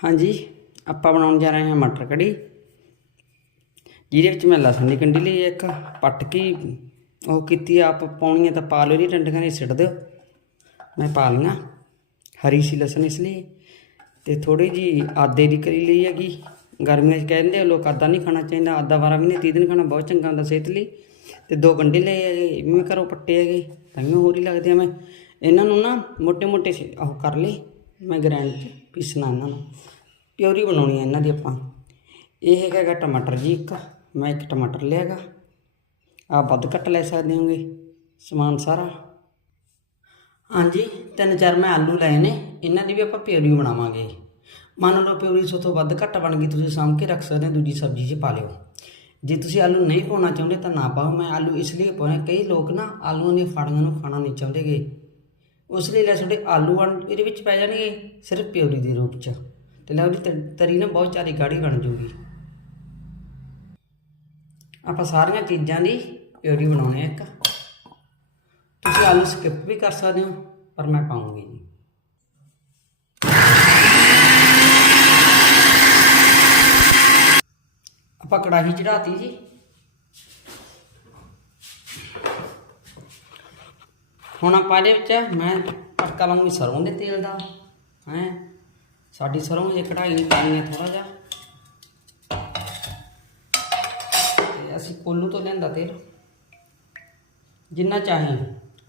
ਹਾਂਜੀ, ਆਪਾਂ ਬਣਾਉਣ ਜਾ ਰਹੇ ਹਾਂ ਮਟਰ ਕੜੀ, ਜਿਹਦੇ ਵਿੱਚ ਮੈਂ ਲਸਣ ਦੀ ਕੰਡੀ ਲਈ ਇੱਕ ਪਟਕੀ ਉਹ ਕੀਤੀ ਆਪ ਪਾਉਣੀ ਹੈ ਤਾਂ ਪਾ ਲਓ ਜੀ, ਡੰਡੀਆਂ ਨਹੀਂ ਸਿੱਟ ਦਿਓ। ਮੈਂ ਪਾ ਲੀਆਂ ਹਰੀ ਸੀ ਲਸਣ ਇਸ ਲਈ, ਤੇ ਥੋੜੀ ਜੀ ਆਦੇ ਦੀ ਕਰੀ ਲਈ ਹੈਗੀ। ਗਰਮੀਆਂ 'ਚ ਕਹਿੰਦੇ ਲੋਕ ਆਦਾ ਨਹੀਂ ਖਾਣਾ ਚਾਹੀਦਾ, ਆਦਾ 12 ਮਹੀਨੇ 30 ਦਿਨ ਖਾਣਾ ਬਹੁਤ ਚੰਗਾ ਹੁੰਦਾ ਸਿਹਤ ਲਈ। ਤੇ ਦੋ ਗੰਡੇ ਲਏ ਹੈਗੇ ਮੈਂ ਘਰੋਂ ਪੱਟੇ ਹੈਗੇ ਤਾਂ ਹੋਰ ਹੀ ਲੱਗਦੇ ਆ ਮੈਂ। ਇਹਨਾਂ ਨੂੰ ਨਾ ਮੋٹے ਮੋٹے ਉਹ ਕਰ ਲਈ ਮੈਂ ਗ੍ਰੈਂਡ 'ਚ ਪੀਸਣਾ ਇਹਨਾਂ ਨੂੰ। ਪਿਓਰੀ ਬਣਾਉਣੀ ਹੈ ਇਹਨਾਂ ਦੀ ਆਪਾਂ। ਇਹ ਹੈਗਾ ਟਮਾਟਰ ਜੀ ਇੱਕ, ਮੈਂ ਇੱਕ ਟਮਾਟਰ ਲਿਆਗਾ। ਆ ਵੱਧ ਘੱਟ ਲੈ ਸਕਦੇ ਹੋਗੇ, ਸਮਾਨ ਸਾਰਾ। ਹਾਂਜੀ, ਤਿੰਨ ਚਾਰ ਮੈਂ ਆਲੂ ਲਏ ਨੇ, ਇਹਨਾਂ ਦੀ ਵੀ ਆਪਾਂ ਪਿਓਰੀ ਬਣਾਵਾਂਗੇ। ਮੰਨ ਲਓ ਪਿਓਰੀ ਸੋ ਤੋਂ ਵੱਧ ਘੱਟ ਬਣ ਗਈ, ਤੁਸੀਂ ਸਾਂਭ ਕੇ ਰੱਖ ਸਕਦੇ ਹੋ, ਦੂਜੀ ਸਬਜ਼ੀ 'ਚ ਪਾ ਲਿਓ। ਜੇ ਤੁਸੀਂ ਆਲੂ ਨਹੀਂ ਪਾਉਣਾ ਚਾਹੁੰਦੇ ਤਾਂ ਨਾ ਪਾਓ, ਮੈਂ ਆਲੂ ਇਸ ਲਈ ਪਾਉਣਾ, ਕਈ ਲੋਕ ਨਾ ਆਲੂਆਂ ਦੀਆਂ ਫਾੜੀਆਂ ਨੂੰ ਖਾਣਾ ਨਹੀਂ ਚਾਹੁੰਦੇਗੇ ਉਸ ਲਈ ਲੈ ਤੁਹਾਡੇ ਆਲੂ ਬਣ ਇਹਦੇ ਵਿੱਚ ਪੈ ਜਾਣਗੇ ਸਿਰਫ ਪਿਓਰੀ ਦੇ ਰੂਪ 'ਚ। ਤੇ ਲੈ ਉਹਦੀ ਤਰੀ ਨਾ ਬਹੁਤ ਜ਼ਿਆਦਾ ਗਾੜੀ ਬਣ ਜੂਗੀ। ਆਪਾਂ ਸਾਰੀਆਂ ਚੀਜ਼ਾਂ ਦੀ ਪਿਓਰੀ ਬਣਾਉਣੀ ਹੈ ਇੱਕ। ਤੁਸੀਂ ਆਲੂ ਸਕਿਪ ਵੀ ਕਰ ਸਕਦੇ ਹੋ, ਪਰ ਮੈਂ ਪਾਉਂਗੀ ਜੀ ਆਪਾਂ ਕੜਾਹੀ ਚੜਾਤੀ ਜੀ। ਹੁਣ ਆਪਾਂ ਇਹਦੇ ਵਿੱਚ ਮੈਂ ਤੜਕਾ ਲਾਉਂਗੀ ਸਰੋਂ ਦੇ ਤੇਲ ਦਾ ਹੈ। ਸਾਡੀ ਸਰੋਂ ਇਹ ਕਢਾਈ ਨੂੰ ਪਾਣੀ ਹੈ ਥੋੜਾ ਜਿਹਾ। ਤੇ ਅਸੀਂ ਕੋਲੂ ਤੋਂ ਲੈਂਦਾ ਤੇਲ। ਜਿੰਨਾ ਚਾਹੇ।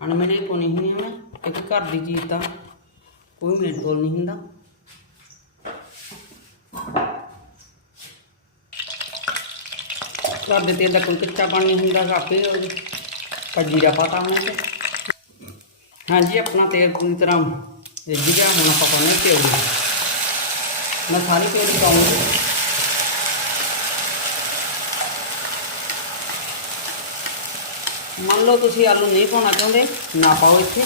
ਅਣਮਿਲੇ ਪਾਉਣੀ ਹੁੰਦੀ ਹੈ ਇੱਕ ਘਰ ਦੀ ਚੀਜ਼ ਤਾਂ ਕੋਈ ਮਿਹਨਤ ਕੋਲ ਨਹੀਂ ਹੁੰਦਾ। ਘਰ ਦੇ ਤੇਲ ਦਾ ਕੋਈ ਕੱਚਾ ਪਾਣੀ ਹੁੰਦਾ ਗਾ, ਆਪੇ ਭੱਜੀ ਦਾ ਪਤਾ ਹੋਣਾ ਤੇ। ਹਾਂਜੀ ਆਪਣਾ ਤੇਲ ਪੂਰੀ ਤਰ੍ਹਾਂ ਰਿੱਝ ਗਿਆ ਹੁਣ ਆਪਾਂ ਪਾਉਣੇ ਪਿਓਰੀ ਮੈਂ ਸਾਰੀ ਪਿਓਰੀ ਪਾਉਂਗੀ ਮੰਨ ਲਓ ਤੁਸੀਂ ਆਲੂ ਨਹੀਂ ਪਾਉਣਾ ਚਾਹੁੰਦੇ ਨਾ ਪਾਓ ਇੱਥੇ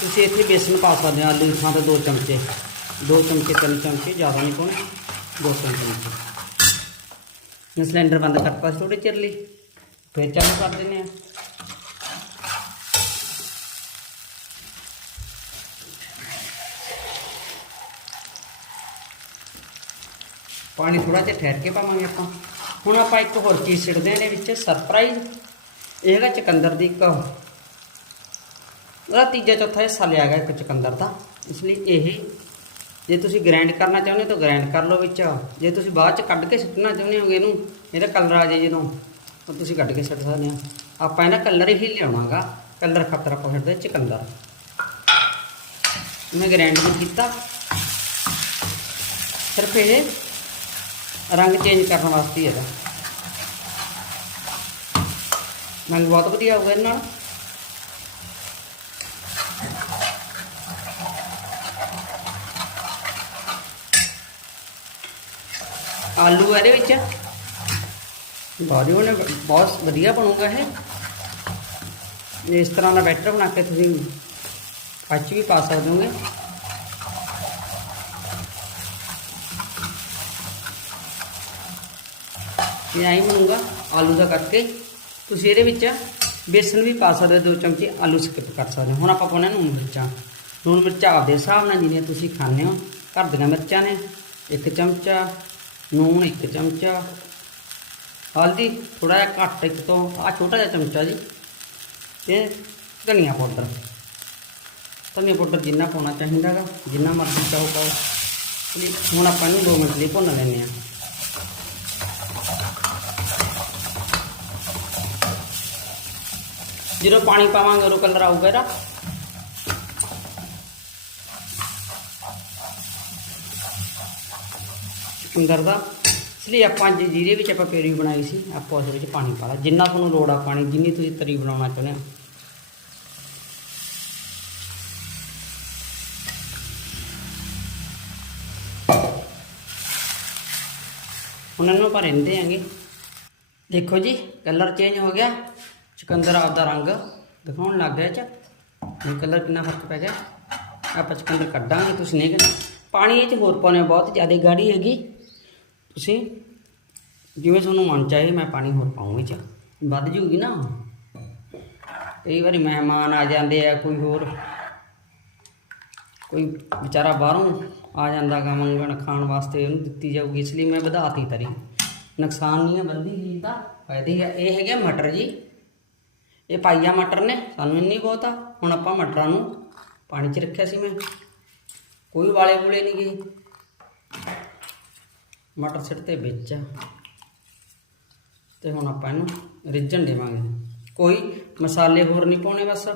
ਤੁਸੀਂ ਇੱਥੇ ਬੇਸਨ ਪਾ ਸਕਦੇ ਹੋ ਆਲੂ ਦੀ ਥਾਂ ਤੇ ਦੋ ਚਮਚੇ ਦੋ ਚਮਚੇ ਤਿੰਨ ਚਮਚੇ ਜ਼ਿਆਦਾ ਨਹੀਂ ਪਾਉਣੇ ਦੋ ਤਿੰਨ ਚਮਚੇ ਮੈਂ ਸਿਲੰਡਰ ਬੰਦ ਕਰਤਾ ਸੀ ਥੋੜੇ ਚਿਰ ਲਈ ਫਿਰ ਚਾਲੂ ਕਰ ਦਿੰਦੇ ਆ ਪਾਣੀ ਥੋੜਾ ਜਿਹਾ ਠਹਿਰ ਕੇ ਪਾਵਾਂਗੇ ਆਪਾਂ। ਹੁਣ ਆਪਾਂ ਇੱਕ ਹੋਰ ਚੀਜ਼ ਸਿੱਟਦੇ ਹਾਂ, ਇਹਦੇ ਵਿੱਚ ਸਰਪ੍ਰਾਈਜ਼ ਇਹ ਹੈਗਾ ਚਕੰਦਰ ਦੀ ਇੱਕ ਉਹਦਾ ਤੀਜਾ ਚੌਥਾ ਹਿੱਸਾ ਲਿਆ ਗਿਆ ਇੱਕ ਚਕੰਦਰ ਦਾ। ਇਸ ਲਈ ਇਹ ਜੇ ਤੁਸੀਂ ਗ੍ਰਾਈਂਡ ਕਰਨਾ ਚਾਹੁੰਦੇ ਹੋ ਤਾਂ ਗ੍ਰਾਈਂਡ ਕਰ ਲਓ ਵਿੱਚ। ਜੇ ਤੁਸੀਂ ਬਾਅਦ ਚ ਕੱਢ ਕੇ ਸੁੱਟਣਾ ਚਾਹੁੰਦੇ ਹੋਗੇ ਇਹਨੂੰ, ਇਹਦਾ ਕਲਰ ਆ ਜਾਏ ਜਦੋਂ। ਤਾਂ ਤੁਸੀਂ ਕੱਢ ਕੇ ਛੱਡ ਸਕਦੇ ਹੋ। ਆਪਾਂ ਇਹਦਾ ਕਲਰ ਹੀ ਲਿਆਉਣਾਗਾ ਕਲਰ ਖਾਤਰ ਆਪਾਂ ਸਿੱਟਦੇ ਚਕੰਦਰ। ਮੈਂ ਗ੍ਰਾਈਂਡ ਨਹੀਂ ਕੀਤਾ। ਸਿਰਫ ਇਹ ਰੰਗ ਚੇਂਜ ਕਰਨ ਵਾਸਤੇ ਇਹਦਾ ਹੈਗਾ। ਰੰਗ ਬਹੁਤ ਵਧੀਆ ਹੋਊਗਾ ਇਹਨਾਂ ਨਾਲ। ਆਲੂ ਇਹਦੇ ਵਿੱਚ। ਬਾਡੀ ਉਹਨੇ ਬਹੁਤ ਵਧੀਆ ਬਣੂਗਾ ਇਹ। ਇਸ ਤਰ੍ਹਾਂ ਦਾ ਬੈਟਰ ਬਣਾ ਕੇ ਤੁਸੀਂ ਅੱਜ ਵੀ ਪਾ ਸਕਦੇ ਹੋਗੇ। ਇਹ ਆਈ ਬਣੂਗਾ ਆਲੂ ਦਾ ਕਰਕੇ। ਤੁਸੀਂ ਇਹਦੇ ਵਿੱਚ ਬੇਸਨ ਵੀ ਪਾ ਸਕਦੇ ਹੋ, ਦੋ ਚਮਚੇ ਆਲੂ ਸਕਿਪ ਕਰ ਸਕਦੇ ਹੋ। ਹੁਣ ਆਪਾਂ ਪਾਉਣਾ ਨੂਨ ਮਿਰਚਾਂ। ਨੂਨ ਮਿਰਚਾਂ ਆਪਦੇ ਹਿਸਾਬ ਨਾਲ ਜਿੰਨੀਆਂ ਤੁਸੀਂ ਖਾਂਦੇ ਹੋ। ਘਰ ਦੀਆਂ ਮਿਰਚਾਂ ਨੇ ਇੱਕ ਚਮਚਾ ਨੂਨ ਇੱਕ ਚਮਚਾ ਹਲਦੀ ਥੋੜਾ ਜਿਹਾ ਘੱਟ ਇੱਕ ਤੋਂ ਆ ਛੋਟਾ ਜਿਹਾ ਚਮਚਾ ਜੀ ਤੇ ਧਨੀਆ ਪਾਊਡਰ ਧਨੀਆ ਪਾਊਡਰ ਜਿੰਨਾ ਪਾਉਣਾ ਚਾਹੀਦਾ ਗਾ ਜਿੰਨਾ ਮਰਜ਼ੀ ਚਾਹੋ ਪਾਓ ਤੇ ਹੁਣ ਆਪਾਂ ਇਹਨੂੰ 2 ਮਿੰਟ ਲਈ ਭੁੰਨ ਲੈਂਦੇ ਹਾਂ ਜਦੋਂ ਪਾਣੀ ਪਾਵਾਂਗੇ ਉਦੋਂ ਕਲਰ ਇਸ ਲਈ ਆਪਾਂ ਜਿਹਦੇ ਵਿੱਚ ਆਪਾਂ ਪੇਰੀ ਬਣਾਈ ਸੀ, ਆਪਾਂ ਉਹਦੇ ਵਿੱਚ ਪਾਣੀ ਪਾ ਲਾ ਜਿੰਨਾ ਤੁਹਾਨੂੰ ਲੋੜ ਆ ਪਾਣੀ, ਜਿੰਨੀ ਤੁਸੀਂ ਤਰੀ ਬਣਾਉਣਾ ਚਾਹੁੰਦੇ ਹੋ। ਹੁਣ ਇਹਨੂੰ ਆਪਾਂ ਰਹਿੰਦੇ ਆਂਗੇ। ਦੇਖੋ ਜੀ, ਕਲਰ ਚੇਂਜ ਹੋ ਗਿਆ। ਚੁਕੰਦਰ ਆਪਦਾ ਰੰਗ ਦਿਖਾਉਣ ਲੱਗ ਗਿਆ ਚ। ਇਹ ਕਲਰ ਕਿੰਨਾ ਫ਼ਰਕ ਪੈ ਗਿਆ। ਆਪਾਂ ਚੁਕੰਦਰ ਕੱਢਾਂਗੇ, ਤੁਸੀਂ ਨਹੀਂ ਕੱਢਣਾ। ਪਾਣੀ ਇਹ ਚ ਹੋਰ ਪਾਉਣੇ ਬਹੁਤ ਜ਼ਿਆਦਾ ਗਾੜੀ ਹੈਗੀ। ਤੁਸੀਂ ਜਿਵੇਂ ਤੁਹਾਨੂੰ ਮਨ ਚਾਹੇ ਮੈਂ ਪਾਣੀ ਹੋਰ ਪਾਉਂਗੀ ਚ ਵੱਧ ਜੂਗੀ ਨਾ। ਕਈ ਵਾਰੀ ਮਹਿਮਾਨ ਆ ਜਾਂਦੇ ਆ, ਕੋਈ ਹੋਰ। ਕੋਈ ਵਿਚਾਰਾ ਬਾਹਰੋਂ ਆ ਜਾਂਦਾ ਗਾ ਮੰਗਣ ਖਾਣ ਵਾਸਤੇ, ਉਹਨੂੰ ਦਿੱਤੀ ਜਾਊਗੀ, ਇਸ ਲਈ ਮੈਂ ਵਧਾਤੀ ਤਰੀ। ਨੁਕਸਾਨ ਨਹੀਂ ਹੈ ਬੰਦੀ ਜੀ ਦਾ ਫਾਇਦੇ ਹੀ ਆ। ਇਹ ਹੈਗੇ ਮਟਰ ਜੀ। ਇਹ ਪਾਈਆ ਮਟਰ ਨੇ, ਸਾਨੂੰ ਇੰਨੀ ਬਹੁਤ ਆ। ਹੁਣ ਆਪਾਂ ਮਟਰਾਂ ਨੂੰ ਪਾਣੀ 'ਚ ਰੱਖਿਆ ਸੀ ਮੈਂ। ਕੋਈ ਵਾਲੇ ਬੁਲੇ ਨਹੀਂ ਗਏ। ਮਟਰ ਸਿੱਟ ਤੇ ਵਿੱਚ। ਤੇ ਹੁਣ ਆਪਾਂ ਇਹਨੂੰ ਰਿੱਝਣ ਦੇਵਾਂਗੇ। ਕੋਈ ਮਸਾਲੇ ਹੋਰ ਨਹੀਂ ਪਾਉਣੇ ਬਸ।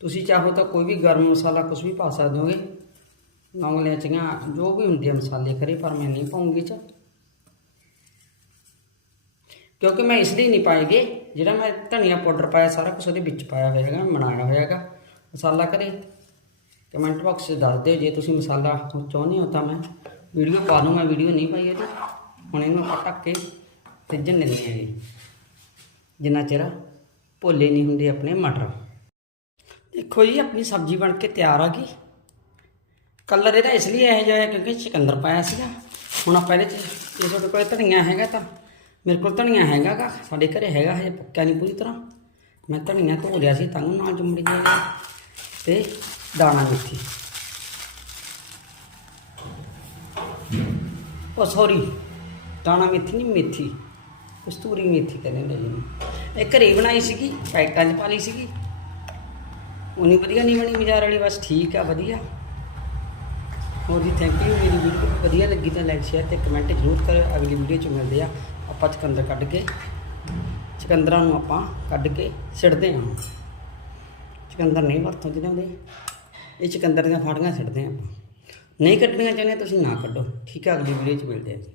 ਤੁਸੀਂ ਚਾਹੋ ਤਾਂ ਕੋਈ ਵੀ ਗਰਮ ਮਸਾਲਾ ਕੁਝ ਵੀ ਪਾ ਸਕਦੇ ਹੋਗੇ। ਲੌਂਗ ਲੈਚੀਆਂ ਜੋ ਵੀ ਹੁੰਦੀ ਆ ਮਸਾਲੇ ਕਰੇ, ਪਰ ਮੈਂ ਨਹੀਂ ਪਾਉਂਗੀ ਚ। ਕਿਉਂਕਿ ਮੈਂ ਇਸ ਲਈ ਨਹੀਂ ਪਾਏਗੇ ਜਿਹੜਾ ਮੈਂ ਧਨੀਆ ਪਾਊਡਰ ਪਾਇਆ, ਸਾਰਾ ਕੁਝ ਉਹਦੇ ਵਿੱਚ ਪਾਇਆ ਹੋਇਆ ਹੈਗਾ, ਬਣਾਇਆ ਹੋਇਆ ਹੈਗਾ। ਮਸਾਲਾ ਕਰੇ। ਕਮੈਂਟ ਬਾਕਸ 'ਚ ਦੱਸ ਦਿਓ, ਜੇ ਤੁਸੀਂ ਮਸਾਲਾ ਚਾਹੁੰਦੇ ਹੋ ਤਾਂ ਮੈਂ ਵੀਡੀਓ ਪਾ ਦੂੰ ਮੈਂ, ਵੀਡੀਓ ਨਹੀਂ ਪਾਈ ਇਹਦੀ। ਹੁਣ ਇਹਨੂੰ ਆਪਾਂ ਢੱਕ ਕੇ ਸਿੱਝਣ ਦਿੰਦੇ ਹਾਂ ਜੀ। ਜਿੰਨਾ ਚਿਰ ਭੋਲੇ ਨਹੀਂ ਹੁੰਦੇ ਆਪਣੇ ਮਟਰ। ਦੇਖੋ ਜੀ, ਆਪਣੀ ਸਬਜ਼ੀ ਬਣ ਕੇ ਤਿਆਰ ਆ ਗਈ। ਕਲਰ ਇਹਦਾ ਇਸ ਲਈ ਇਹੋ ਜਿਹਾ ਕਿਉਂਕਿ ਚਿਕੰਦਰ ਪਾਇਆ ਸੀਗਾ। ਹੁਣ ਆਪਾਂ ਇਹਦੇ 'ਚ ਜੇ ਤੁਹਾਡੇ ਕੋਲ ਧਨੀਆ ਹੈਗਾ ਤਾਂ ਮੇਰੇ ਕੋਲ ਧਨੀਆ ਹੈਗਾ ਗਾ ਸਾਡੇ ਘਰੇ ਹੈਗਾ ਹਜੇ ਪੱਕਿਆ ਨਹੀਂ ਪੂਰੀ ਤਰ੍ਹਾਂ। ਮੈਂ ਧਨੀਆ ਧੋ ਲਿਆ ਸੀ ਤਾਂ ਨਾਲ ਜੁੰਮੜ ਗਿਆ ਤੇ ਦਾਣਾ ਮੇਥੀ ਉਹ ਸੌਰੀ ਦਾਣਾ ਮੇਥੀ ਨਹੀਂ, ਮੇਥੀ। ਕਸਤੂਰੀ ਮੇਥੀ ਕਹਿੰਦੇ ਨੇ ਜਿਹਨੂੰ ਇਹ ਘਰੇ ਬਣਾਈ ਸੀਗੀ ਪੈਕਟਾਂ 'ਚ ਪਾ ਲਈ ਸੀਗੀ ਉਨੀ ਵਧੀਆ ਨਹੀਂ ਬਣੀ ਬਾਜ਼ਾਰ ਵਾਲੀ, ਬਸ ਠੀਕ ਆ, ਵਧੀਆ। ਹੋਰ ਜੀ ਥੈਂਕ ਯੂ ਮੇਰੀ ਵੀਡੀਓ ਵਧੀਆ ਲੱਗੀ ਤਾਂ ਲਾਈਕ ਸ਼ੇਅਰ ਤੇ ਕਮੈਂਟ ਜ਼ਰੂਰ ਕਰਿਓ ਅਗਲੀ ਵੀਡੀਓ 'ਚ ਮਿਲਦੇ ਆ। ਆਪਾਂ ਚਕੰਦਰ ਕੱਢ ਕੇ, ਚਕੰਦਰਾਂ ਨੂੰ ਆਪਾਂ ਕੱਢ ਕੇ ਸਿੱਟਦੇ ਹਾਂ। ਚਕੰਦਰ ਨਹੀਂ ਵਰਤੋਂ ਚ ਲਿਆਉਂਦੇ ਇਹ ਚਕੰਦਰ ਦੀਆਂ ਫਾੜੀਆਂ ਸਿੱਟਦੇ ਹਾਂ ਆਪਾਂ। ਨਹੀਂ ਕੱਢਣੀਆਂ ਚਾਹੁੰਦੇ ਤੁਸੀਂ ਨਾ ਕੱਢੋ। ਠੀਕ ਹੈ ਅਗਲੀ ਵੀਡੀਓ 'ਚ ਮਿਲਦੇ ਆ ਜੀ।